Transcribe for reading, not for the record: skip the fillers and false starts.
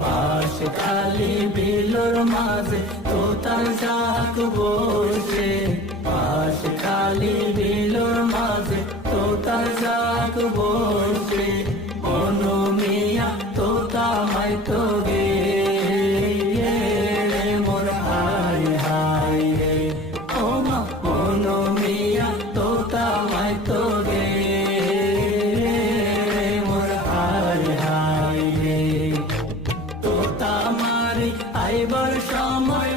পাশ খালি বিলোর মাঝে তোতার ঝাঁক বসে, পাশ খালি বিলোর মাঝে তোতার ঝাঁক বসে। অনু মিয়া তোতা মাইতো গে রে মোর হায় হায় রে, ও মা অনু মিয়া তোতা মাইতো গে রে মোর হায় হায় রে। তোতা মারি আইবার সময়